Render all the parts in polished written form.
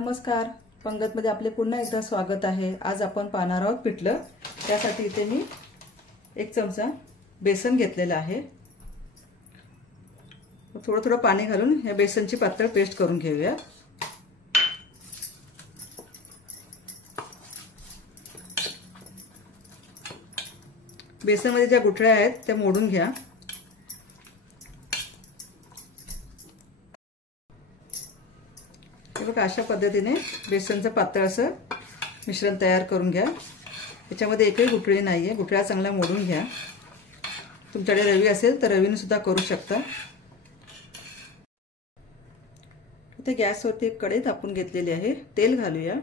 नमस्कार, पंगतमध्ये आपले पुन्हा एकदा स्वागत आहे। आज आपण पाहणार आहोत पिठलं। त्यासाठी इथे मी 1 चमचा बेसन घेतलेला आहे। थोडं थोडं पाणी घालून या बेसनची पातळ पेस्ट करून घेऊया। बेसनमध्ये ज्या गुठळ्या आहेत त्या मोडून घ्या। बघा, अशा पद्धतीने बेसनचं पातळ असं मिश्रण तयार करून घ्या। याच्यामध्ये एकही गुठळी नाहीये, गुठळ्या चांगल्या मोडून घ्या। तुमच्याकडे रवी असेल तर रवीने सुद्धा करू शकता। इथे गॅसवरती एक कढई तापवून घेतलेली आहे। तेल घालूया।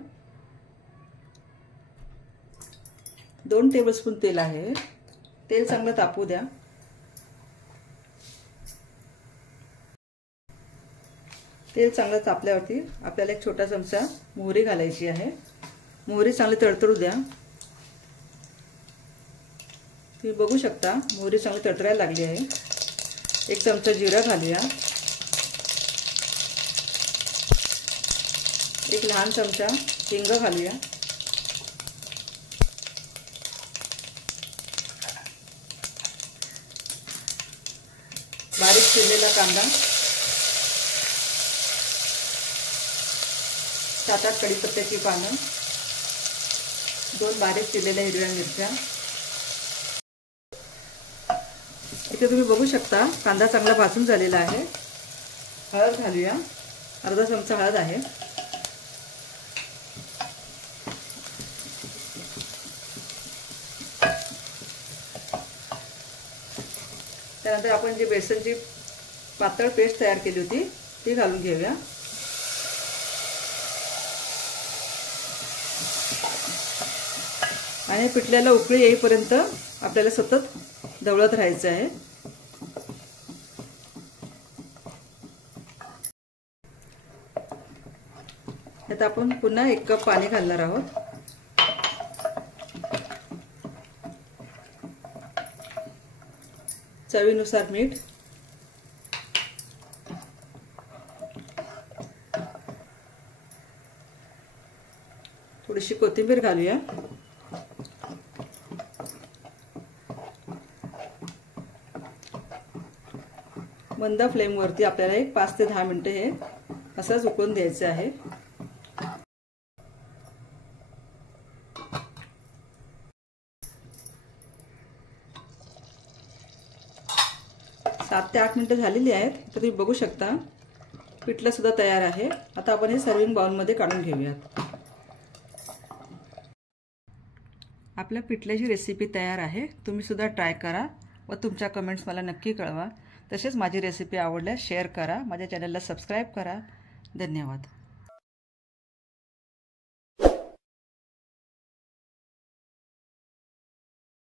2 टेबलस्पून तेल आहे। तेल चांगलं तापू द्या। तेल चांगलं तापल्यावरती आपल्याला एक छोटा चमचा मोहरी घालायची आहे। मोहरी चांगली तडतडू द्या। तुम्ही बघू शकता मोहरी चांगली तडतडायला लागली आहे। 1 चमचा जिरा घालूया। 1 लहान चमचा हिंग घालूया। बारीक चिरलेला कांदा, 7-8 कढीपत्त्याची पानं, 2 बारीक चिरलेल्या हिरव्या मिरच्या। इथे तुम्ही बघू शकता कांदा चांगला भाजून झालेला आहे। हळद घालूया। अर्धा चमचा हळद आहे। त्यानंतर आपण जी बेसनची पातळ पेस्ट तयार केली होती ती घालून घेऊया। आणि पिठल्याला उकळी येईपर्यंत आपल्याला सतत ढवळत राहायचं आहे। आता आपण पुन्हा 1 कप पाणी घालणार आहोत। चवीनुसार मीठ, थोडीशी कोथिंबीर घालूया। मंद फ्लेमवरती आपल्याला 5 ते 10 मिनिटे हे असंच उकळून द्यायचं आहे। 7 ते 8 मिनिटे झालेली आहेत। तर तुम्ही बघू शकता पिठलं सुद्धा तयार आहे। आता आपण हे सर्विंग बाउलमध्ये काढून घेऊयात। आपल्या पिठल्याची रेसिपी तयार आहे। तुम्ही सुद्धा ट्राय करा व तुमच्या कमेंट्स मला नक्की कळवा। तसेच माझी रेसिपी आवडल्यास शेअर करा, माझ्या चॅनलला सबस्क्राइब करा। धन्यवाद।